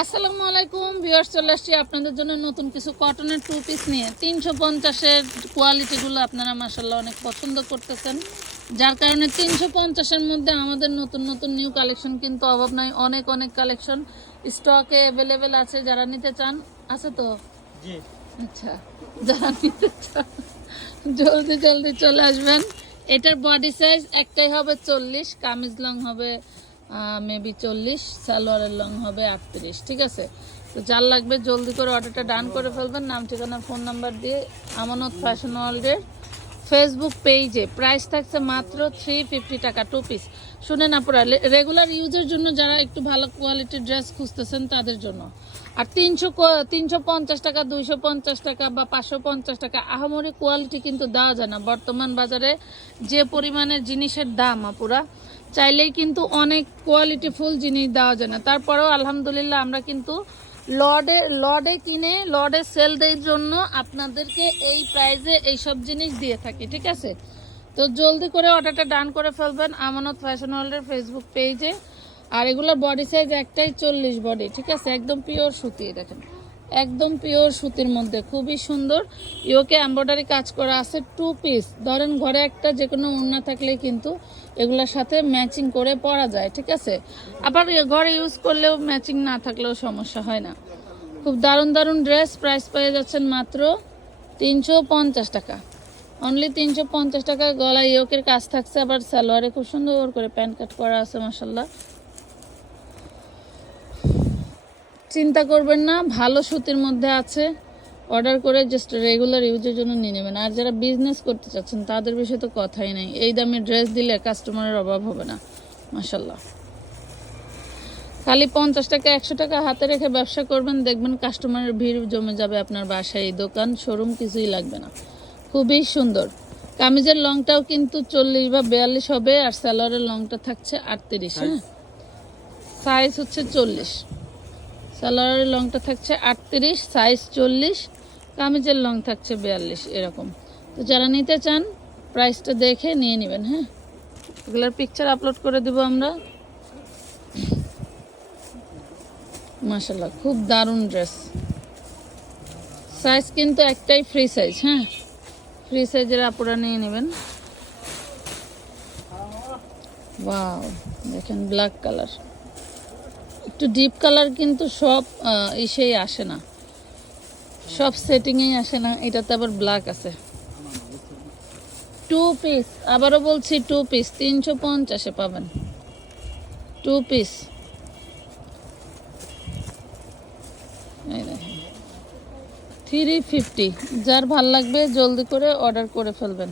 আসসালামু আলাইকুম ভিউয়ার্স চলে আসছি আপনাদের জন্য নতুন কিছু কটনের টু পিস নিয়ে। তিনশো পঞ্চাশের কোয়ালিটিগুলো আপনারা মাসাল্লাহ অনেক পছন্দ করতেছেন। যার কারণে তিনশো পঞ্চাশের মধ্যে আমাদের নতুন নতুন নিউ কালেকশন কিন্তু অভাব নাই অনেক অনেক কালেকশন স্টকে অ্যাভেলেবেল আছে যারা নিতে চান আছে তো? আচ্ছা যারা নিতে চান জলদি জলদি চলে আসবেন। এটার বডি সাইজ একটাই হবে চল্লিশ কামিজ লং হবে মেবি চল্লিশ, সালোয়ারের লং হবে আটত্রিশ, ঠিক আছে? তো যার লাগবে জলদি করে অর্ডারটা ডান করে ফেলবেন। নাম, ঠিকানা ফোন নাম্বার দিয়ে আমানত ফ্যাশন ওয়ার্ল্ডের ফেসবুক পেজে প্রাইস থাকছে মাত্র থ্রি ফিফটি টাকা টু পিস শুনেন আপনারা রেগুলার ইউজের জন্য যারা একটু ভালো কোয়ালিটির ড্রেস খুঁজতেছেন, তাদের জন্য। আর তিনশো তিনশো পঞ্চাশ টাকা, দুইশো পঞ্চাশ টাকা বা পাঁচশো পঞ্চাশ টাকা, আহামরি কোয়ালিটি কিন্তু দেওয়া যায় না। বর্তমান বাজারে যে পরিমাণের জিনিসের দাম, আপুরা চাইলেই কিন্তু অনেক কোয়ালিটিফুল জিনিস দেওয়া যায় না। তারপরেও আলহামদুলিল্লাহ আমরা কিন্তু লর্ডে লর্ডে কিনে, লর্ডে সেল দেওয়ার জন্য আপনাদেরকে এই প্রাইজে এইসব জিনিস দিয়ে থাকি, ঠিক আছে? তো জলদি করে অর্ডারটা ডান করে ফেলবেন আমানত ফ্যাশন ওয়ার্ল্ডের ফেসবুক পেজে আর এগুলোর বডি সাইজ একটাই চল্লিশ বডি ঠিক আছে? একদম পিওর সুতি দেখেন। একদম পিওর সুতির মধ্যে, খুবই সুন্দর। ইয়োকে এম্ব্রয়ডারি কাজ করা আছে টু পিস ধরেন ঘরে একটা যে কোনো ওড়না থাকলে কিন্তু এগুলোর সাথে ম্যাচিং করে পরা যায়, ঠিক আছে? আবার ঘরে ইউজ করলেও ম্যাচিং না থাকলেও সমস্যা হয় না। খুব দারুণ দারুণ ড্রেস প্রাইস পেয়ে যাচ্ছেন মাত্র তিনশো পঞ্চাশ টাকা। অনলি তিনশো পঞ্চাশ টাকা গলায় ইয়োকের কাজ থাকছে, আবার সালোয়ারে খুব সুন্দর করে প্যান্ট কাট করা আছে মাসাল্লাহ চিন্তা করবেন না, ভালো সুতির মধ্যে আছে। অর্ডার করে জাস্ট রেগুলার ইউজের জন্য নিয়ে নেবেন। আর যারা বিজনেস করতে চাচ্ছেন, তাদের বিষয়ে তো কথাই নেই। এই দামে ড্রেস দিলে কাস্টমারের অভাব হবে না। মাসাল্লাহ খালি পঞ্চাশ টাকা, একশো টাকা হাতে রেখে ব্যবসা করবেন, দেখবেন কাস্টমারের ভিড় জমে যাবে আপনার বাসায়। দোকান শোরুম কিছুই লাগবে না। খুবই সুন্দর। কামিজের লংটাও কিন্তু চল্লিশ বা বিয়াল্লিশ হবে, আর স্যালোয়ারের লংটা থাকছে আটত্রিশ হ্যাঁ? সাইজ হচ্ছে চল্লিশ। সালোয়ারের লংটা থাকছে আটত্রিশ সাইজ চল্লিশ, কামিজের লং থাকছে বিয়াল্লিশ, এরকম। তো যারা নিতে চান প্রাইসটা দেখে নিয়ে নেবেন হ্যাঁ? এগুলোর পিকচার আপলোড করে দেবো আমরা। মাশাল্লাহ খুব দারুণ ড্রেস সাইজ কিন্তু একটাই ফ্রি সাইজ হ্যাঁ? ফ্রি সাইজের আপুরা নিয়ে নেবেন। ওয়াও দেখেন ব্ল্যাক কালার একটু ডিপ কালার কিন্তু সব ইসেই আসে না। সব সেটিংয়েই আসে না। এটাতে আবার ব্ল্যাক আছে। টু পিস আবারও বলছি টু পিস তিনশো পঞ্চাশে পাবেন। টু পিস থ্রি ফিফটি যার ভালো লাগবে, জলদি করে অর্ডার করে ফেলবেন।